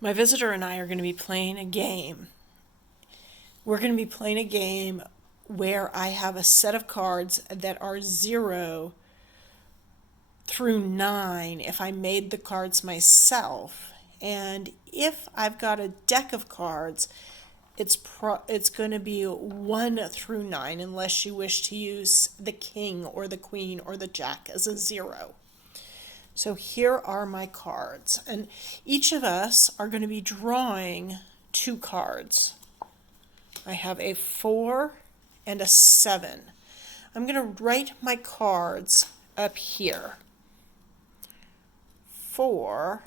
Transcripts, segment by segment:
My visitor and I are going to be playing a game. We're going to be playing a game where I have a set of cards that are 0 through 9 if I made the cards myself. And if I've got a deck of cards, it's going to be 1 through 9 unless you wish to use the king or the queen or the jack as a 0. So here are my cards, and each of us are going to be drawing 2 cards. I have a 4 and a 7. I'm going to write my cards up here. 4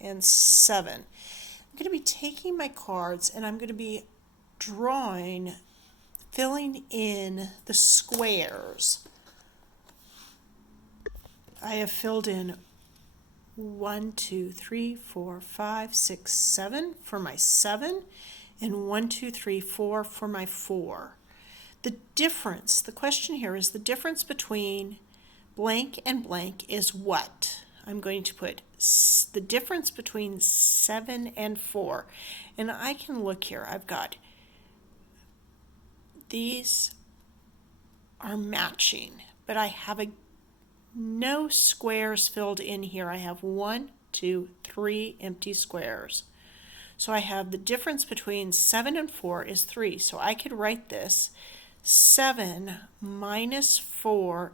and 7. I'm going to be taking my cards and I'm going to be drawing, filling in the squares. I have filled in 1, 2, 3, 4, 5, 6, 7 for my 7, and 1, 2, 3, 4 for my 4. The question here is the difference between blank and blank is what? I'm going to put the difference between 7 and 4. And I can look here. I've got these are matching, but I have no squares filled in here. I have 1, 2, 3 empty squares. So I have the difference between 7 and 4 is 3. So I could write this 7 minus 4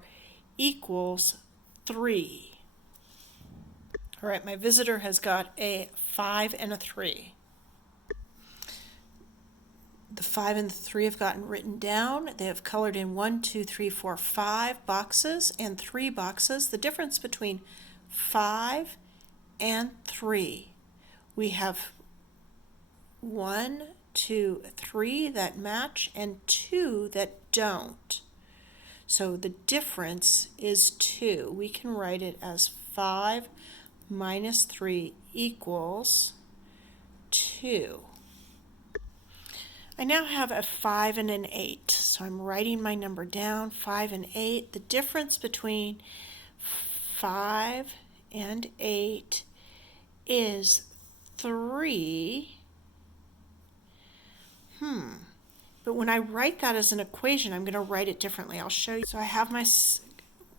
equals 3. All right, my visitor has got a 5 and a 3. The 5 and the 3 have gotten written down. They have colored in 1, 2, 3, 4, 5 boxes and 3 boxes. The difference between 5 and 3, we have 1, 2, 3 that match and 2 that don't. So the difference is 2. We can write it as 5 minus 3 equals 2. I now have a 5 and an 8, so I'm writing my number down, 5 and 8. The difference between 5 and 8 is 3. But when I write that as an equation, I'm going to write it differently. I'll show you. So I have my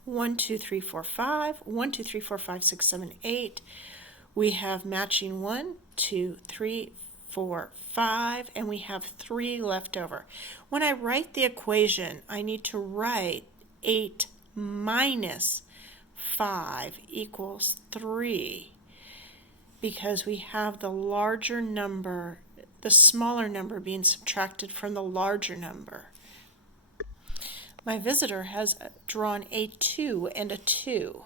1, 2, 3, 4, 5, 1, 2, 3, 4, 5, 6, 7, 8. We have matching 1, 2, 3, 4, 5, and we have 3 left over. When I write the equation, I need to write 8 minus 5 equals 3 because we have the larger number, the smaller number being subtracted from the larger number. My visitor has drawn a 2 and a 2.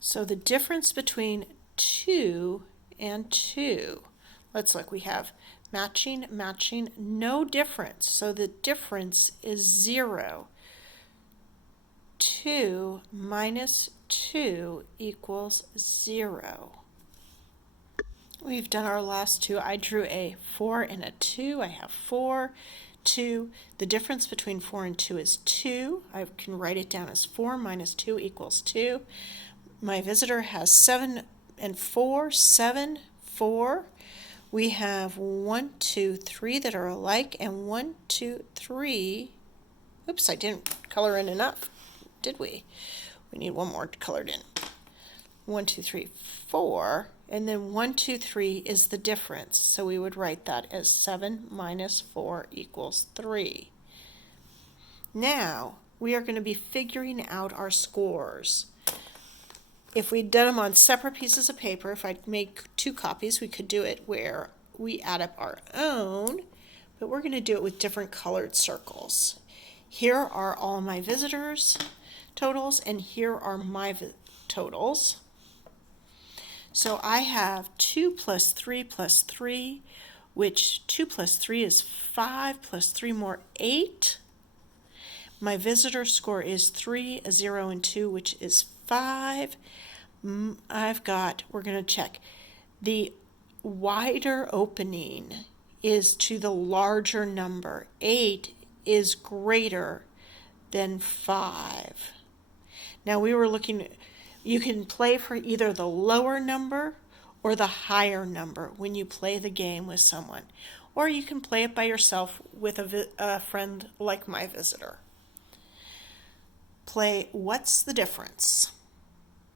So the difference between 2 and 2, let's look, we have matching, matching, no difference. So the difference is 0. 2 minus 2 equals 0. We've done our last 2. I drew a 4 and a 2. I have 4, 2. The difference between 4 and 2 is 2. I can write it down as 4 minus 2 equals 2. My visitor has 7 and 4, 7, 4. We have 1, 2, 3 that are alike, and 1, 2, 3. Oops, I didn't color in enough, did we? We need one more colored in. 1, 2, 3, 4, and then 1, 2, 3 is the difference. So we would write that as 7 minus 4 equals 3. Now we are going to be figuring out our scores. If we'd done them on separate pieces of paper, if I'd make 2 copies, we could do it where we add up our own, but we're going to do it with different colored circles. Here are all my visitors' totals, and here are my totals. So I have 2 plus 3 plus 3, which 2 plus 3 is 5, plus 3 more 8. My visitor score is 3, a 0, and 2, which is 5. We're going to check. The wider opening is to the larger number. 8 is greater than 5. Now we were looking You can play for either the lower number or the higher number when you play the game with someone. Or you can play it by yourself with a friend like my visitor. Play What's the Difference?